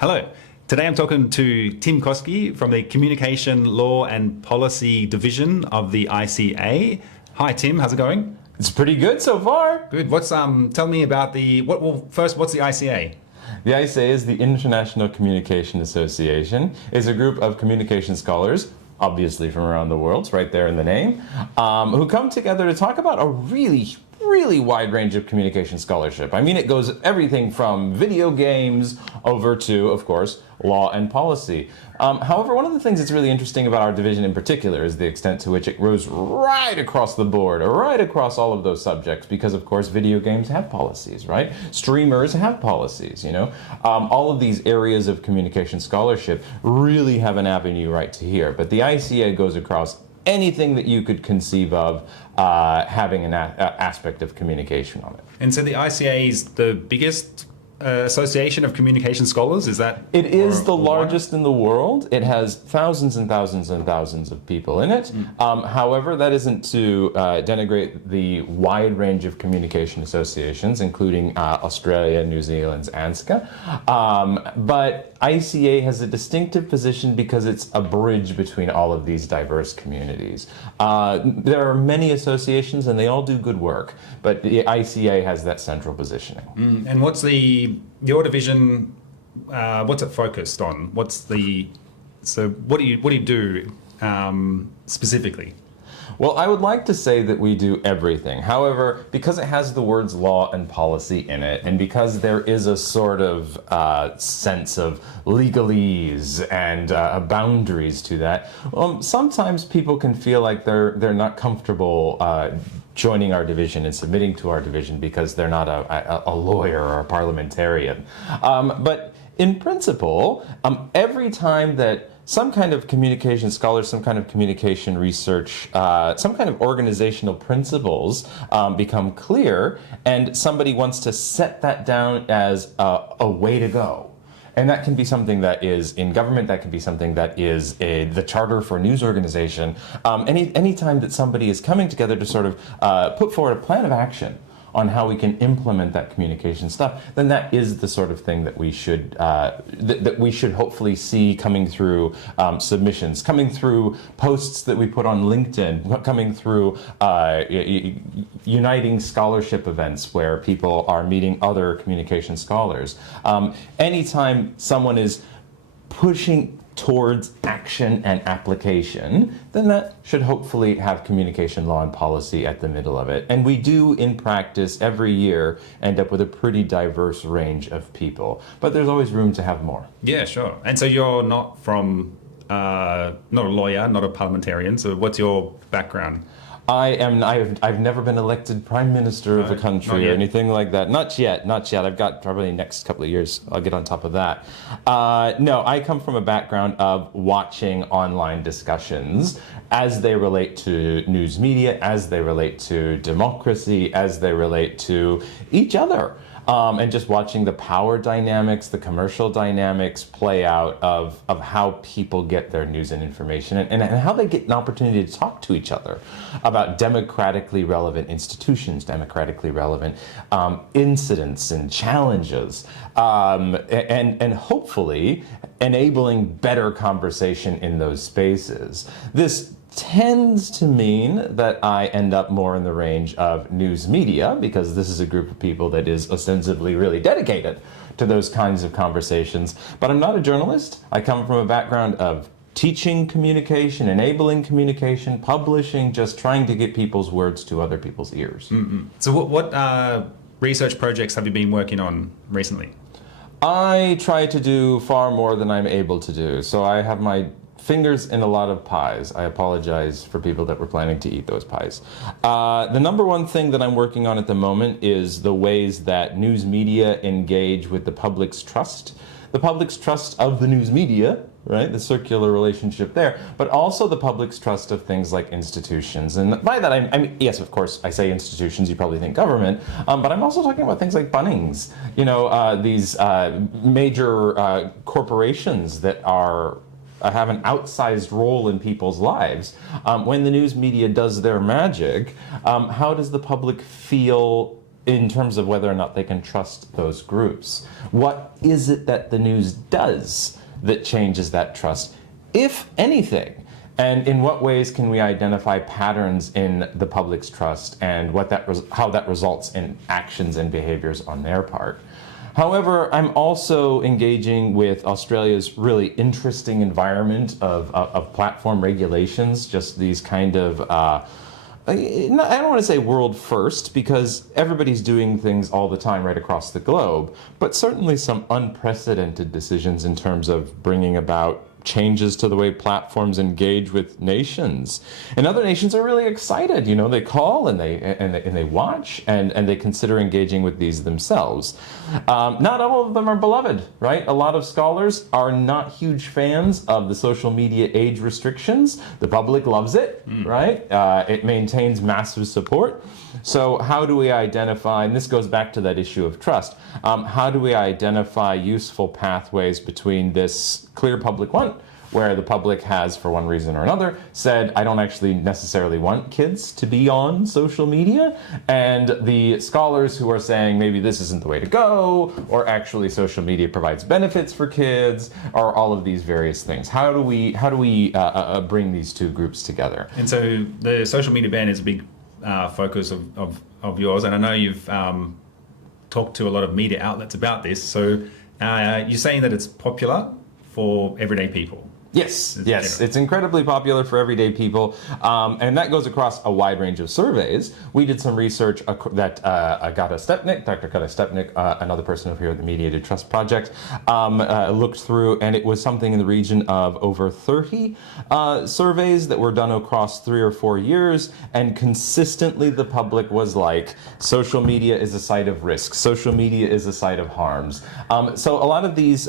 Hello. Today I'm talking to Tim Koski from the Communication Law and Policy Division of the ICA. Hi Tim, how's it going? It's pretty good so far. Good. Tell me about what's the ICA? The ICA is the International Communication Association. It's a group of communication scholars, obviously from around the world, it's right there in the name, who come together to talk about a really wide range of communication scholarship. I mean, it goes everything from video games over to, of course, law and policy. However, one of the things that's really interesting about our division in particular is the extent to which it goes right across the board, right across all of those subjects, because of course video games have policies, right? Streamers have policies, you know? All of these areas of communication scholarship really have an avenue right to here, but the ICA goes across anything that you could conceive of having an aspect of communication on it. And so the ICA is the biggest association of communication scholars, is that? It is the largest in the world. It has thousands and thousands and thousands of people in it. However, that isn't to denigrate the wide range of communication associations, including Australia, New Zealand's ANZCA. But ICA has a distinctive position because it's a bridge between all of these diverse communities. There are many associations and they all do good work, but the ICA has that central positioning. And what's your division, what's it focused on? What do you do specifically? Well, I would like to say that we do everything. However, because it has the words law and policy in it, and because there is a sort of sense of legalese and boundaries to that, sometimes people can feel like they're not comfortable joining our division and submitting to our division because they're not a lawyer or a parliamentarian. But in principle, every time that some kind of communication scholar, some kind of communication research, some kind of organizational principles become clear, and somebody wants to set that down as a way to go. And that can be something that is in government, that can be something that is the charter for a news organization. Any time that somebody is coming together to sort of put forward a plan of action on how we can implement that communication stuff, then that is the sort of thing that we should that we should hopefully see coming through submissions, coming through posts that we put on LinkedIn, coming through uniting scholarship events where people are meeting other communication scholars. Anytime someone is pushing towards action and application, then that should hopefully have communication law and policy at the middle of it. And we do, in practice, every year end up with a pretty diverse range of people. But there's always room to have more. Yeah, sure. And so you're not a lawyer, not a parliamentarian, so what's your background? I've never been elected prime minister of a country or anything like that. Not yet. I've got probably the next couple of years, I'll get on top of that. No, I come from a background of watching online discussions as they relate to news media, as they relate to democracy, as they relate to each other. And just watching the power dynamics, the commercial dynamics play out of how people get their news and information, and how they get an opportunity to talk to each other about democratically relevant institutions, democratically relevant incidents and challenges, and hopefully enabling better conversation in those spaces. This tends to mean that I end up more in the range of news media, because this is a group of people that is ostensibly really dedicated to those kinds of conversations. But I'm not a journalist. I come from a background of teaching communication, enabling communication, publishing, just trying to get people's words to other people's ears. So what research projects have you been working on recently? I try to do far more than I'm able to do. So I have my fingers in a lot of pies. I apologize for people that were planning to eat those pies. The number one thing that I'm working on at the moment is the ways that news media engage with the public's trust. The public's trust of the news media, right? The circular relationship there, but also the public's trust of things like institutions. And by that, I mean, yes, of course, I say institutions, you probably think government, but I'm also talking about things like Bunnings, you know, these major corporations that have an outsized role in people's lives. When the news media does their magic, how does the public feel in terms of whether or not they can trust those groups. What is it that the news does that changes that trust, if anything? And in what ways can we identify patterns in the public's trust and how that results in actions and behaviors on their part? However, I'm also engaging with Australia's really interesting environment of platform regulations, just these kind of, I don't want to say world first, because everybody's doing things all the time right across the globe, but certainly some unprecedented decisions in terms of bringing about changes to the way platforms engage with nations. And other nations are really excited. You know, they call and they watch and they consider engaging with these themselves. Not all of them are beloved, right? A lot of scholars are not huge fans of the social media age restrictions. The public loves it, right? It maintains massive support. So how do we identify, and this goes back to that issue of trust, how do we identify useful pathways between this clear public want, where the public has, for one reason or another, said, I don't actually necessarily want kids to be on social media, and the scholars who are saying maybe this isn't the way to go, or actually social media provides benefits for kids, or all of these various things. How do we bring these two groups together? And so the social media ban is a big focus of yours, and I know you've talked to a lot of media outlets about this. So you're saying that it's popular for everyday people. Yes, it's incredibly popular for everyday people, and that goes across a wide range of surveys. We did some research that Agata Stepnik, Dr. Agata Stepnik, another person over here at the Mediated Trust Project, looked through, and it was something in the region of over 30 surveys that were done across 3 or 4 years, and consistently the public was like, social media is a site of risk, social media is a site of harms. So a lot of these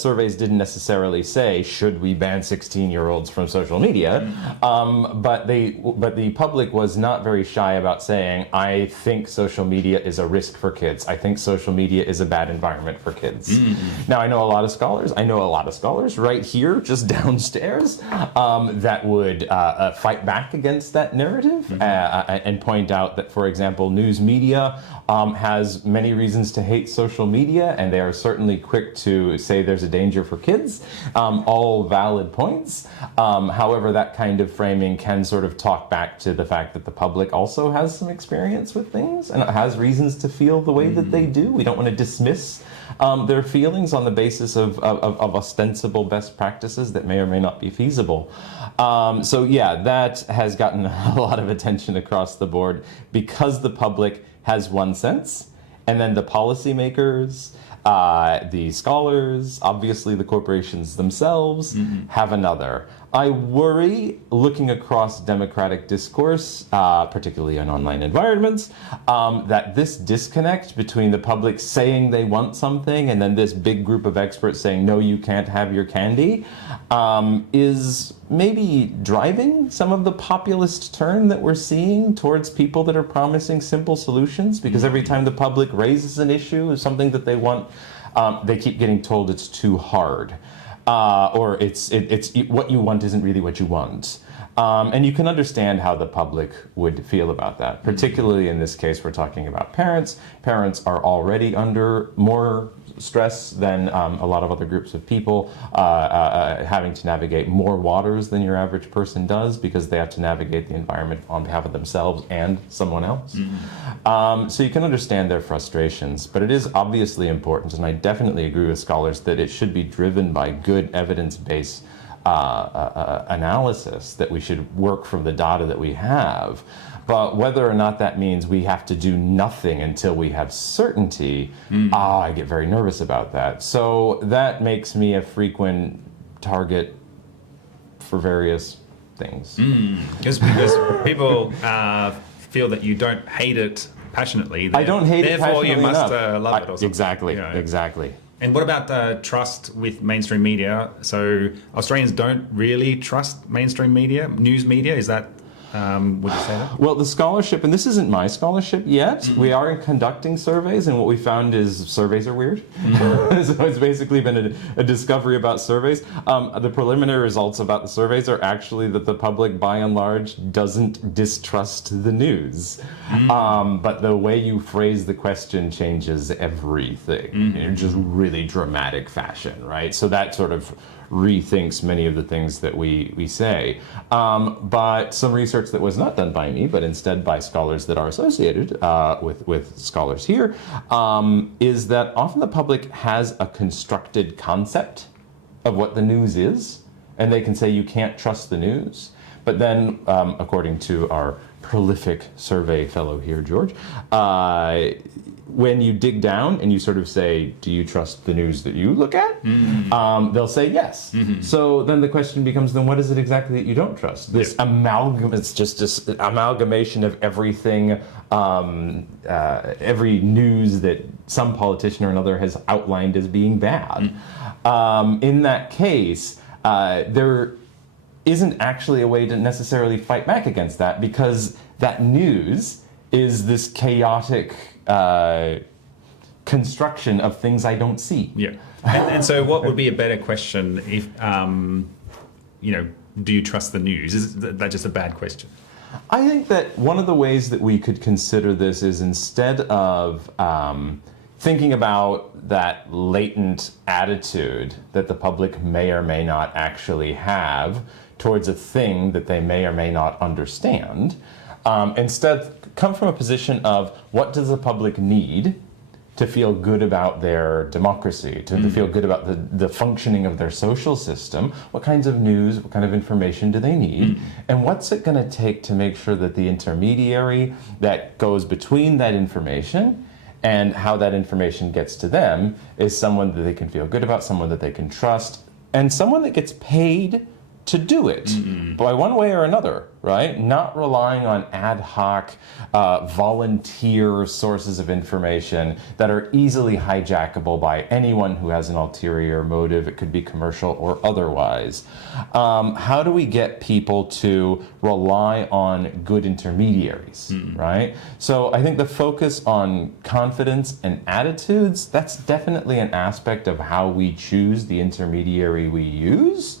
surveys didn't necessarily say, should we ban 16-year-olds from social media, but the public was not very shy about saying, I think social media is a risk for kids. I think social media is a bad environment for kids. Now, I know a lot of scholars right here, just downstairs, that would fight back against that narrative and point out that, for example, news media has many reasons to hate social media, and they are certainly quick to say there's a danger for kids. All valid points. However, that kind of framing can sort of talk back to the fact that the public also has some experience with things and has reasons to feel the way that they do. We don't want to dismiss their feelings on the basis of ostensible best practices that may or may not be feasible. So yeah, that has gotten a lot of attention across the board because the public has one sense, and then the policymakers, the scholars, obviously the corporations themselves, have another. I worry, looking across democratic discourse, particularly in online environments, that this disconnect between the public saying they want something and then this big group of experts saying, no, you can't have your candy, is maybe driving some of the populist turn that we're seeing towards people that are promising simple solutions, because every time the public raises an issue, something that they want, they keep getting told it's too hard. Or it's what you want isn't really what you want. And you can understand how the public would feel about that. Particularly in this case, we're talking about parents. Parents are already under more stress than a lot of other groups of people, having to navigate more waters than your average person does because they have to navigate the environment on behalf of themselves and someone else. So you can understand their frustrations, but it is obviously important, and I definitely agree with scholars that it should be driven by good evidence-based analysis, that we should work from the data that we have. But whether or not that means we have to do nothing until we have certainty, I get very nervous about that. So that makes me a frequent target for various things. Because people feel that you don't hate it passionately. I don't hate it passionately Therefore, you must enough. love it or something. Exactly, you know. exactly. And what about trust with mainstream media? So Australians don't really trust mainstream media, news media. Is that Would you say that? Well, the scholarship, and this isn't my scholarship yet, we are conducting surveys, and what we found is surveys are weird. So it's basically been a discovery about surveys. The preliminary results about the surveys are actually that the public, by and large, doesn't distrust the news. But the way you phrase the question changes everything in just really dramatic fashion, right? So that sort of rethinks many of the things that we say. But some research that was not done by me, but instead by scholars that are associated with scholars here, is that often the public has a constructed concept of what the news is, and they can say you can't trust the news. But then, according to our prolific survey fellow here, George, when you dig down and you sort of say, do you trust the news that you look at? They'll say yes. So then the question becomes, then what is it exactly that you don't trust? This it's just this amalgamation of everything, every news that some politician or another has outlined as being bad. In that case, there isn't actually a way to necessarily fight back against that, because that news is this chaotic construction of things I don't see. Yeah. And so what would be a better question if, do you trust the news? Is that just a bad question? I think that one of the ways that we could consider this is, instead of thinking about that latent attitude that the public may or may not actually have towards a thing that they may or may not understand, instead come from a position of, what does the public need to feel good about their democracy, to feel good about the functioning of their social system? What kinds of news, what kind of information do they need? And what's it going to take to make sure that the intermediary that goes between that information and how that information gets to them is someone that they can feel good about, someone that they can trust, and someone that gets paid to do it by one way or another, right? Not relying on ad hoc volunteer sources of information that are easily hijackable by anyone who has an ulterior motive. It could be commercial or otherwise. How do we get people to rely on good intermediaries, right? So I think the focus on confidence and attitudes, that's definitely an aspect of how we choose the intermediary we use.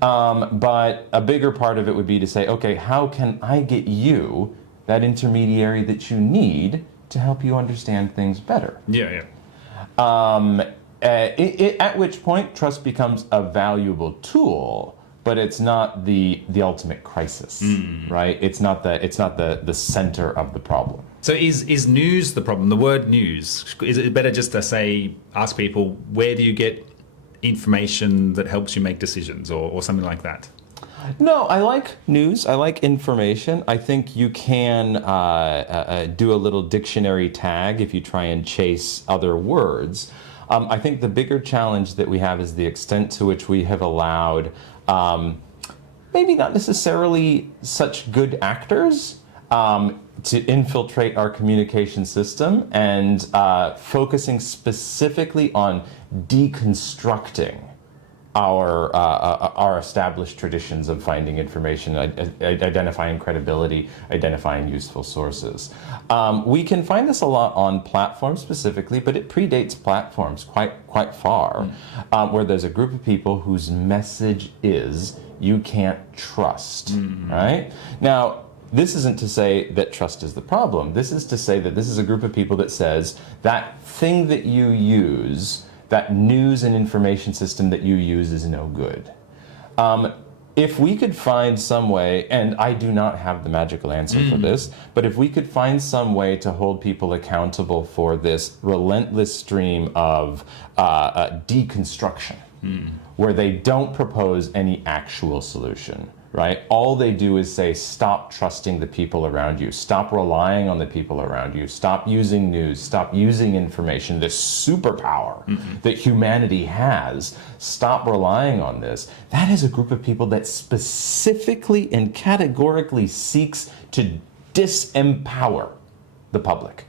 But a bigger part of it would be to say, okay, how can I get you that intermediary that you need to help you understand things better? Yeah. At which point, trust becomes a valuable tool, but it's not the ultimate crisis, right? It's not the center of the problem. So is news the problem? The word news, is it better just to ask people, where do you get information that helps you make decisions, or something like that? No, I like news. I like information. I think you can do a little dictionary tag if you try and chase other words. I think the bigger challenge that we have is the extent to which we have allowed maybe not necessarily such good actors to infiltrate our communication system, and focusing specifically on deconstructing our established traditions of finding information, identifying credibility, identifying useful sources. We can find this a lot on platforms specifically, but it predates platforms quite far, where there's a group of people whose message is, you can't trust, right? Now, this isn't to say that trust is the problem. This is to say that this is a group of people that says that thing that you use, that news and information system that you use, is no good. If we could find some way, and I do not have the magical answer for this, but if we could find some way to hold people accountable for this relentless stream of deconstruction, where they don't propose any actual solution, right? All they do is say, stop trusting the people around you. Stop relying on the people around you. Stop using news. Stop using information, this superpower that humanity has. Stop relying on this. That is a group of people that specifically and categorically seeks to disempower the public,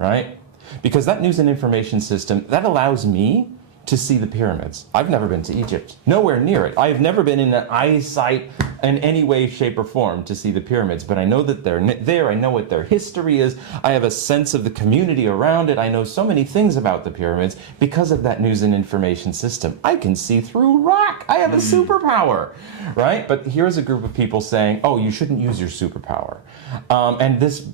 right? Because that news and information system, that allows me to see the pyramids. I've never been to Egypt, nowhere near it. I've never been in an eyesight in any way, shape, or form to see the pyramids, but I know that they're there. I know what their history is. I have a sense of the community around it. I know so many things about the pyramids because of that news and information system. I can see through rock. I have a superpower, right? But here's a group of people saying, oh, you shouldn't use your superpower. And this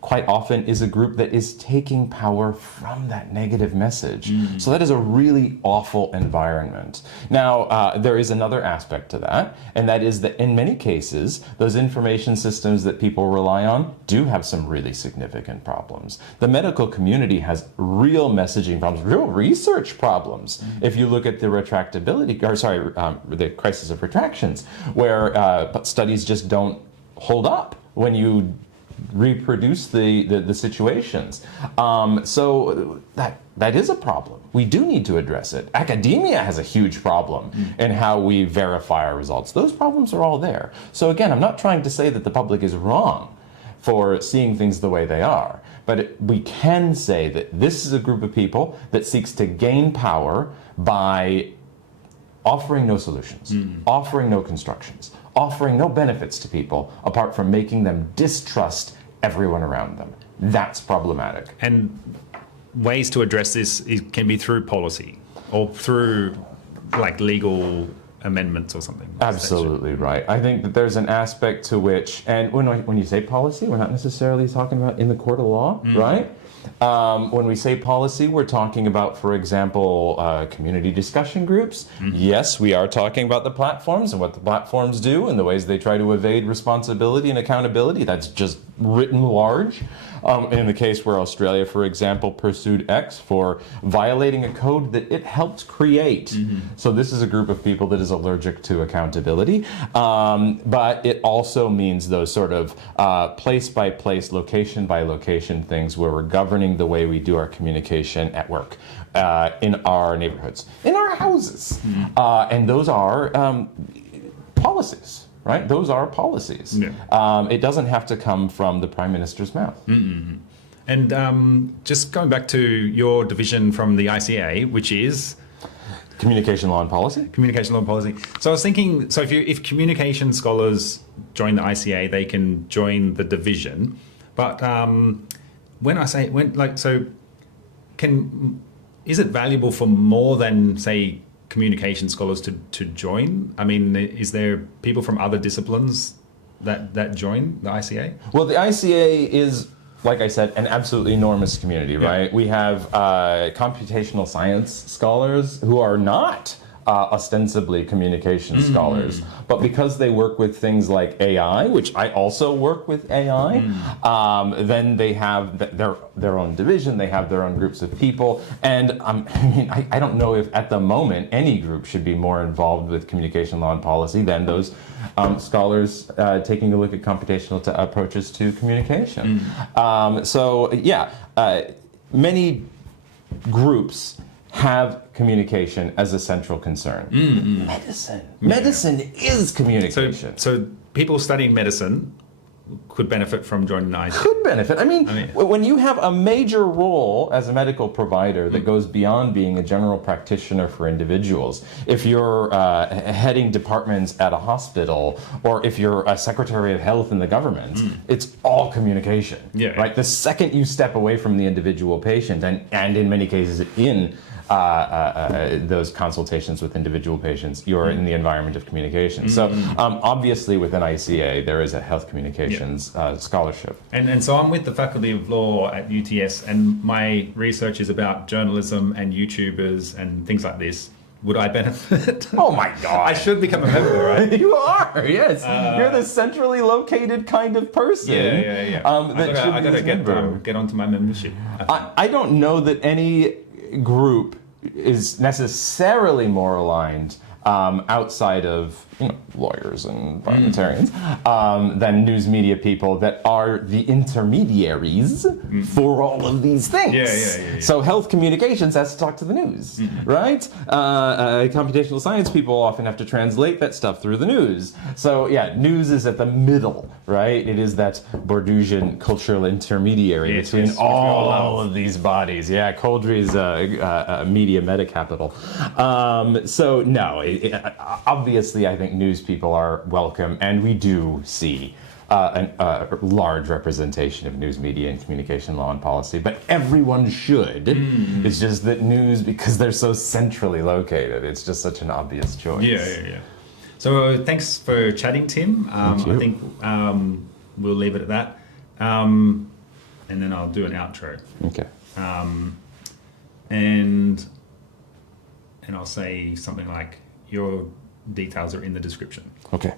quite often is a group that is taking power from that negative message. So that is a really awful environment. Now, there is another aspect to that, and that is that in many cases, those information systems that people rely on do have some really significant problems. The medical community has real messaging problems, real research problems. If you look at the the crisis of retractions, where studies just don't hold up when you reproduce the situations. So that is a problem. We do need to address it. Academia has a huge problem in how we verify our results. Those problems are all there. So again, I'm not trying to say that the public is wrong for seeing things the way they are, but we can say that this is a group of people that seeks to gain power by offering no solutions, offering no constructions, offering no benefits to people apart from making them distrust everyone around them. That's problematic. And ways to address this can be through policy or through like legal amendments or something. Absolutely right. I think that there's an aspect to which, and when you say policy, we're not necessarily talking about in the court of law, right? When we say policy, we're talking about, for example, community discussion groups. Yes, we are talking about the platforms and what the platforms do and the ways they try to evade responsibility and accountability. That's just written large. In the case where Australia, for example, pursued X for violating a code that it helped create. So this is a group of people that is allergic to accountability. But it also means those sort of place by place, location by location things where we're governing the way we do our communication at work, in our neighborhoods, in our houses. And those are policies. Right? Those are policies. Yeah. It doesn't have to come from the Prime Minister's mouth. And just going back to your division from the ICA, which is? Communication Law and Policy. Communication Law and Policy. So I was thinking, so if communication scholars join the ICA, they can join the division. But is it valuable for more than, say, communication scholars to join? I mean, is there people from other disciplines that join the ICA? Well, the ICA is, like I said, an absolutely enormous community, right? We have computational science scholars who are not ostensibly communication scholars, but because they work with things like AI, which I also work with AI, then they have their own division, they have their own groups of people, and I don't know if at the moment any group should be more involved with communication law and policy than those scholars taking a look at computational approaches to communication. Many groups have communication as a central concern. Medicine is communication. So people studying medicine could benefit from joining the ICA. Could benefit. I mean, when you have a major role as a medical provider that goes beyond being a general practitioner for individuals, if you're heading departments at a hospital, or if you're a secretary of health in the government, it's all communication. Right? The second you step away from the individual patient, and in many cases in those consultations with individual patients, you're in the environment of communication. So obviously within ICA, there is a health communications scholarship. And so I'm with the Faculty of Law at UTS, and my research is about journalism and YouTubers and things like this. Would I benefit? Oh my God. I should become a member, right? You are, yes. You're the centrally located kind of person. I gotta get onto my membership. I don't know that any group is necessarily more aligned outside of lawyers and parliamentarians, than news media people that are the intermediaries for all of these things. Yeah. So health communications has to talk to the news, right? Computational science people often have to translate that stuff through the news. So yeah, news is at the middle, right? It is that Bordusian cultural intermediary between all of these bodies. Yeah, Coldry's media meta capital. So no, obviously I think news people are welcome, and we do see a large representation of news media and communication law and policy, but everyone should. It's just that news, because they're so centrally located, it's just such an obvious choice. Yeah. So thanks for chatting, Tim. I think we'll leave it at that. And then I'll do an outro. Okay. And I'll say something like, your details are in the description. Okay.